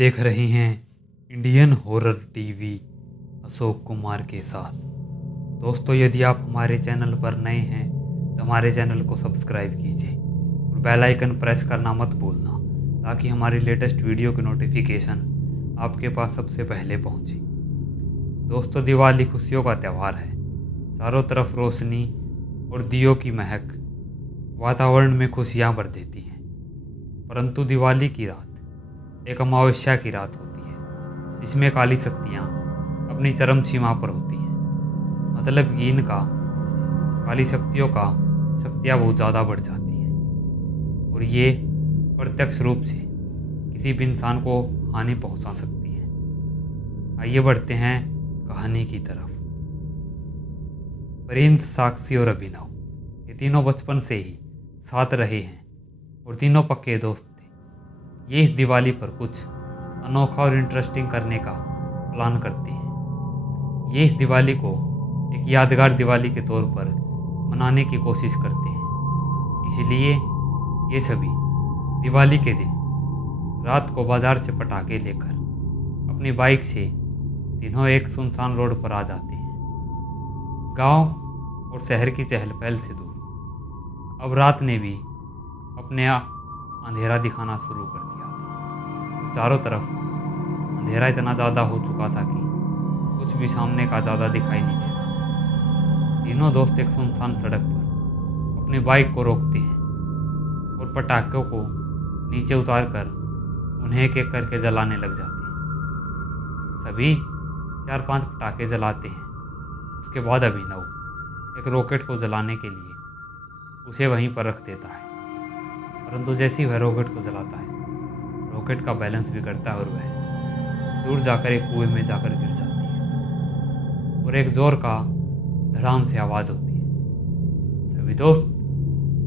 देख रहे हैं Indian horror TV Ashok Kumar के साथ। दोस्तों, यदि आप हमारे चैनल पर नए हैं तो हमारे चैनल को सब्सक्राइब कीजिए और बेल आइकन प्रेस करना मत भूलना, ताकि हमारी लेटेस्ट वीडियो की नोटिफिकेशन आपके पास सबसे पहले पहुंचे। दोस्तों, दिवाली खुशियों का त्यौहार है। चारों तरफ रोशनी और दियों की महक वातावरण में खुशियां भर देती हैं। परंतु दिवाली की रात एक अमावस्या की रात होती है, जिसमें काली शक्तियाँ अपनी चरम सीमा पर होती हैं। मतलब कि इनका काली शक्तियों का शक्तियाँ बहुत ज़्यादा बढ़ जाती हैं और ये प्रत्यक्ष रूप से किसी भी इंसान को हानि पहुंचा सकती हैं। आइए बढ़ते हैं कहानी की तरफ। प्रिंस, साक्षी और अभिनव ये तीनों बचपन से ही साथ रहे हैं और तीनों पक्के दोस्त थे। ये इस दिवाली पर कुछ अनोखा और इंटरेस्टिंग करने का प्लान करते हैं। ये इस दिवाली को एक यादगार दिवाली के तौर पर मनाने की कोशिश करते हैं। इसलिए ये सभी दिवाली के दिन रात को बाजार से पटाखे लेकर अपनी बाइक से तीनों एक सुनसान रोड पर आ जाते हैं, गांव और शहर की चहल पहल से दूर। अब रात ने भी अपने अंधेरा दिखाना शुरू कर दिया था और चारों तरफ अंधेरा इतना ज़्यादा हो चुका था कि कुछ भी सामने का ज़्यादा दिखाई नहीं दे रहा था। तीनों दोस्त एक सुनसान सड़क पर अपनी बाइक को रोकते हैं और पटाखों को नीचे उतार कर उन्हें एक एक करके जलाने लग जाते हैं। सभी 4-5 पटाखे जलाते हैं। उसके बाद अभिनव एक रॉकेट को जलाने के लिए उसे वहीं पर रख देता है। परंतु जैसे ही वह रॉकेट को जलाता है, रॉकेट का बैलेंस बिगड़ता है और वह दूर जाकर एक कुएं में जाकर गिर जाती है और एक जोर का धड़ाम से आवाज़ होती है। सभी दोस्त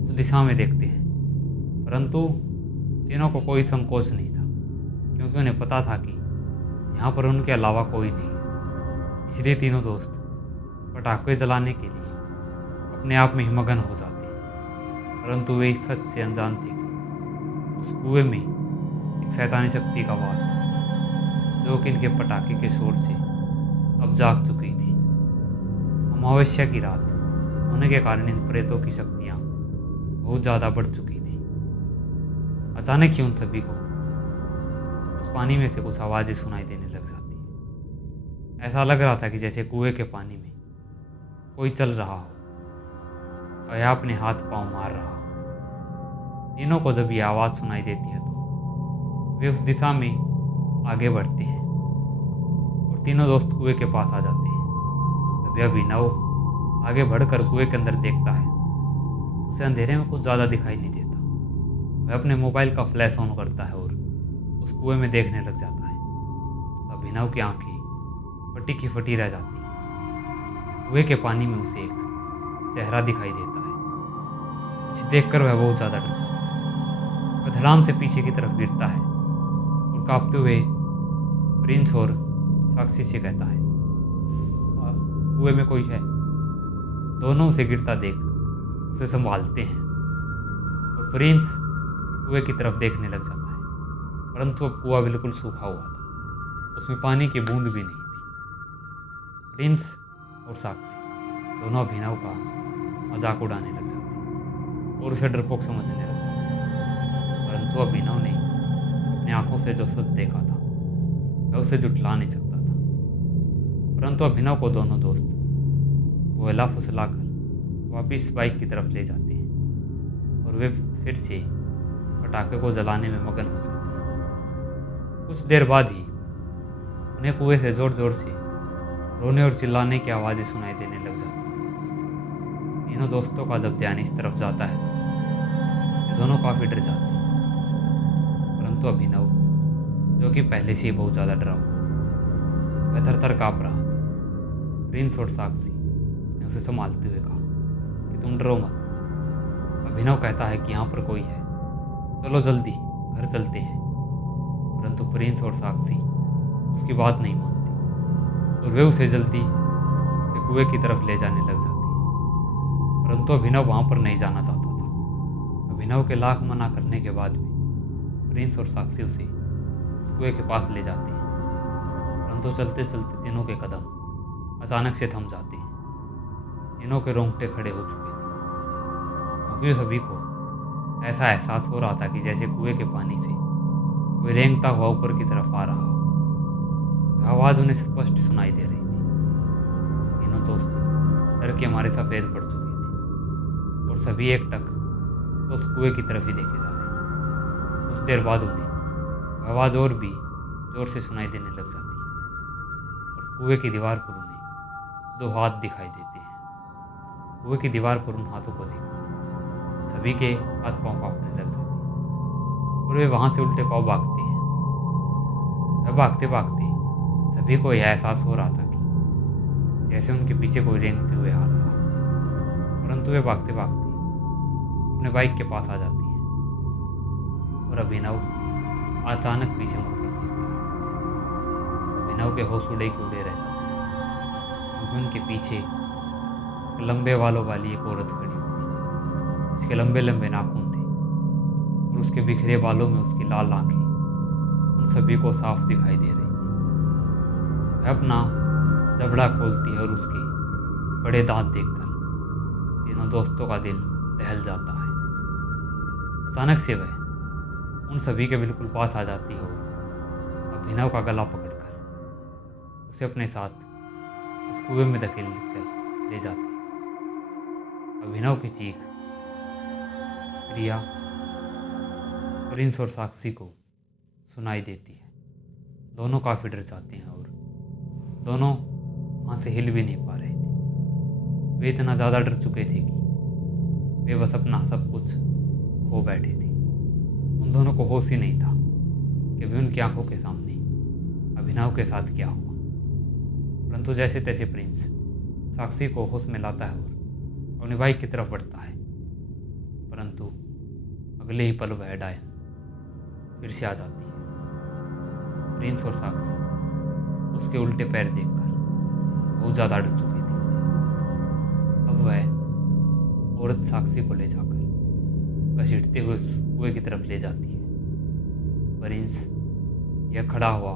उस दिशा में देखते हैं, परंतु तीनों को कोई संकोच नहीं था, क्योंकि उन्हें पता था कि यहाँ पर उनके अलावा कोई नहीं है। इसलिए तीनों दोस्त पटाखे जलाने के लिए अपने आप में ही मगन हो जाते हैं। परंतु वे इस सच से अनजान थे कि उस कुएं में एक शैतानी शक्ति का वास था, जो कि इनके पटाखे के शोर से अब जाग चुकी थी। अमावस्या की रात होने के कारण इन प्रेतों की शक्तियाँ बहुत ज़्यादा बढ़ चुकी थी। अचानक ही उन सभी को उस पानी में से कुछ आवाज़ें सुनाई देने लग जाती हैं। ऐसा लग रहा था कि जैसे कुएं के पानी में कोई चल रहा हो और या अपने हाथ पांव मार रहा हो। तीनों को जब ये आवाज़ सुनाई देती है तो वे उस दिशा में आगे बढ़ते हैं और तीनों दोस्त कुएं के पास आ जाते हैं। तभी अभिनव आगे बढ़कर कुएं के अंदर देखता है। उसे अंधेरे में कुछ ज़्यादा दिखाई नहीं देता। वह अपने मोबाइल का फ्लैश ऑन करता है और उस कुएं में देखने लग जाता है। तो अभिनव की आंखें फटी की फटी रह जाती हैं। कुएं के पानी में उसे एक चेहरा दिखाई देता है, जिसे देखकर वह बहुत ज़्यादा डर जाता है। वह धड़ाम से पीछे की तरफ गिरता है और कांपते हुए प्रिंस और साक्षी से कहता है, कुएं में कोई है। दोनों उसे गिरता देख उसे संभालते हैं और प्रिंस कुएं की तरफ देखने लग जाता है। परंतु अब कुआं बिल्कुल सूखा हुआ था, उसमें पानी की बूंद भी नहीं थी। प्रिंस और साक्षी दोनों अभिनव का मजाक उड़ाने लग जाते हैं और उसे डरपोक समझने लग जाते हैं। परंतु अभिनव ने अपनी आंखों से जो सच देखा था वह उसे जुटला नहीं सकता था। परंतु अभिनव को दोनों दोस्त बोला फुसला कर वापिस बाइक की तरफ ले जाते हैं और वे फिर से पटाखे को जलाने में मगन हो जाते हैं। कुछ देर बाद ही उन्हें कुएं से जोर जोर से रोने और चिल्लाने की आवाज़ें सुनाई देने लग जाती हैं। तीनों दोस्तों का जब ध्यान इस तरफ जाता है तो ये दोनों काफ़ी डर जाते हैं। परंतु अभिनव, जो कि पहले से ही बहुत ज़्यादा डरा हुआ था, वह थर-थर काँप रहा था। प्रिंस और साक्षी ने उसे संभालते हुए कहा कि तुम डरो मत। अभिनव कहता है कि यहाँ पर कोई है, चलो जल्दी घर चलते हैं। परंतु प्रिंस और साक्षी उसकी बात नहीं मानते और वे उसे जल्दी से कुएं की तरफ ले जाने लग जाते हैं। परंतु अभिनव वहाँ पर नहीं जाना चाहता था। अभिनव के लाख मना करने के बाद भी प्रिंस और साक्षी उसे उस कुएं के पास ले जाते हैं। परंतु चलते चलते तीनों के कदम अचानक से थम जाते हैं। तीनों के रोंगटे खड़े हो चुके थे, क्योंकि सभी को ऐसा एहसास हो रहा था कि जैसे कुएं के पानी से कोई रेंगता हुआ ऊपर की तरफ आ रहा हो। वह आवाज़ उन्हें स्पष्ट सुनाई दे रही थी। तीनों दोस्त डर के मारे सफ़ेद पड़ चुके थे और सभी एकटक तो उस कुएं की तरफ ही देखे जा रहे थे। कुछ देर बाद उन्हें वह आवाज़ और भी जोर से सुनाई देने लग जाती है और कुएं की दीवार पर उन्हें दो हाथ दिखाई देते हैं। कुएं की दीवार पर उन हाथों को देखकर सभी के हाथ पांव कांपने लग जाते हैं और वे वहाँ से उल्टे पांव भागते हैं। वह भागते भागते सभी को यह एहसास हो रहा था कि जैसे उनके पीछे कोई रेंगते हुए आ रहा है। परंतु वे भागते भागते अपने बाइक के पास आ जाती हैं और अभिनव अचानक पीछे मुड़कर देखता है। अभिनव के होश उड़े के उड़े रह जाते हैं, क्योंकि उनके पीछे एक लंबे बालों वाली एक औरत खड़ी हुई थी, जिसके लंबे लंबे नाखून थे और उसके बिखरे बालों में उसकी लाल आंखें उन सभी को साफ दिखाई दे रही थी। वह अपना जबड़ा खोलती है और उसके बड़े दांत देखकर तीनों दोस्तों का दिल दहल जाता है। अचानक से वह उन सभी के बिल्कुल पास आ जाती है और अभिनव का गला पकड़कर उसे अपने साथ उस कुएं में धकेल कर ले जाती है। अभिनव की चीख प्रिया, प्रिंस और साक्षी को सुनाई देती है। दोनों काफ़ी डर जाते हैं और दोनों वहाँ से हिल भी नहीं पा रहे थे। वे इतना ज़्यादा डर चुके थे कि वे बस अपना सब कुछ खो बैठे थे। उन दोनों को होश ही नहीं था कि अभी उनकी आंखों के सामने अभिनव के साथ क्या हुआ। परंतु जैसे तैसे प्रिंस साक्षी को होश में लाता है और अपनी बाइक की तरफ बढ़ता है। परंतु अगले ही पल वह डायन फिर से आ जाती है। प्रिंस और साक्षी उसके उल्टे पैर देखकर बहुत ज़्यादा डर चुके थे। अब वह औरत साक्षी को ले जाकर घसीटते हुए उस कुएं की तरफ ले जाती है। प्रिंस यह खड़ा हुआ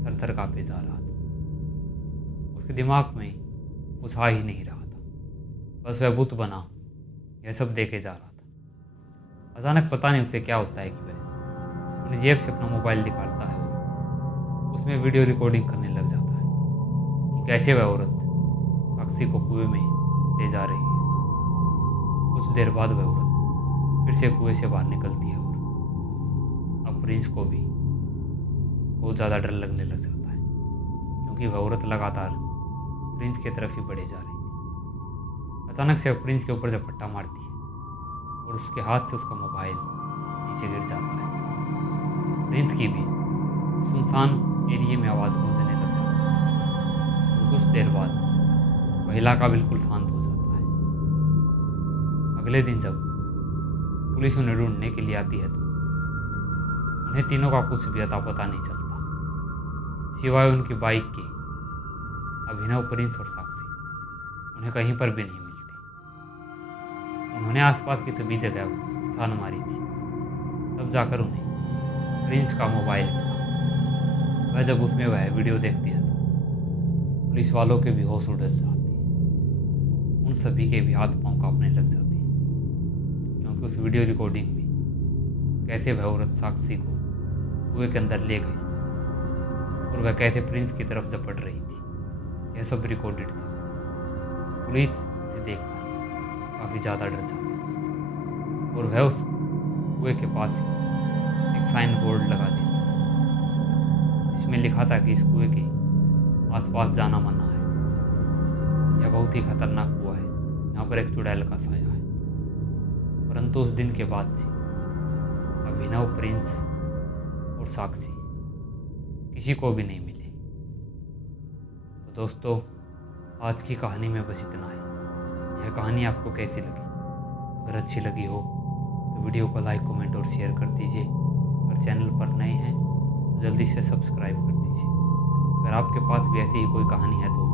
थर थर काँपे जा रहा था। उसके दिमाग में कुछ आ ही नहीं रहा था, बस वह बुत बना यह सब देखे जा रहा था। अचानक पता नहीं उसे क्या होता है कि वह अपनी जेब से अपना मोबाइल निकालता है और उसमें वीडियो रिकॉर्डिंग करने लग जाता है कि कैसे वह औरत साक्षी को कुएं में ले जा रही है। कुछ देर बाद वह औरत फिर से कुएं से बाहर निकलती है और अब प्रिंस को भी बहुत ज़्यादा डर लगने लग जाता है, क्योंकि वह औरत लगातार प्रिंस की तरफ ही बढ़े जा रही थी। अचानक से वह प्रिंस के ऊपर झपट्टा मारती है और उसके हाथ से उसका मोबाइल नीचे गिर जाता है। प्रिंस की भी सुनसान एरिया में आवाज़ गूंजने लग जाती है और कुछ देर बाद वह इलाका बिल्कुल शांत हो जाता है। अगले दिन जब पुलिस उन्हें ढूंढने के लिए आती है तो उन्हें तीनों का कुछ भी अता पता नहीं चलता, सिवाय उनकी बाइक के। अभिनव, प्रिंस और साक्षी उन्हें कहीं पर भी नहीं मिलते। उन्होंने आसपास की सभी जगह छान मारी थी, तब जाकर उन्हें प्रिंस का मोबाइल मिला। वह जब उसमें वह वीडियो देखते हैं तो पुलिस वालों के भी होश उड़ जाते हैं। उन सभी के भी हाथ पांव कांपने लग जाते हैं, क्योंकि उस वीडियो रिकॉर्डिंग में कैसे वह औरत साक्षी को कुएं के अंदर ले गई और वह कैसे प्रिंस की तरफ झपट रही थी, यह सब रिकॉर्डेड था। पुलिस इसे देखकर काफ़ी ज़्यादा डर जाती है और वह उस कुएं के पास ही एक साइन बोर्ड लगा देती है, जिसमें लिखा था कि इस कुएं के आसपास जाना मना है। यह बहुत ही खतरनाक कुआं है, यहाँ पर एक चुड़ैल का साया है। परंतु उस दिन के बाद से अभिनव, प्रिंस और साक्षी किसी को भी नहीं मिले। तो दोस्तों, आज की कहानी में बस इतना ही। यह कहानी आपको कैसी लगी? अगर अच्छी लगी हो तो वीडियो को लाइक, कमेंट और शेयर कर दीजिए। अगर चैनल पर नए हैं तो जल्दी से सब्सक्राइब कर दीजिए। अगर आपके पास भी ऐसी ही कोई कहानी है तो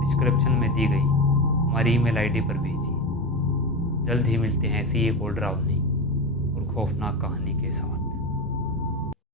डिस्क्रिप्शन में दी गई हमारी ईमेल आईडी पर भेजिए। जल्द ही मिलते हैं ऐसी एक और डरावनी और खौफनाक कहानी के साथ।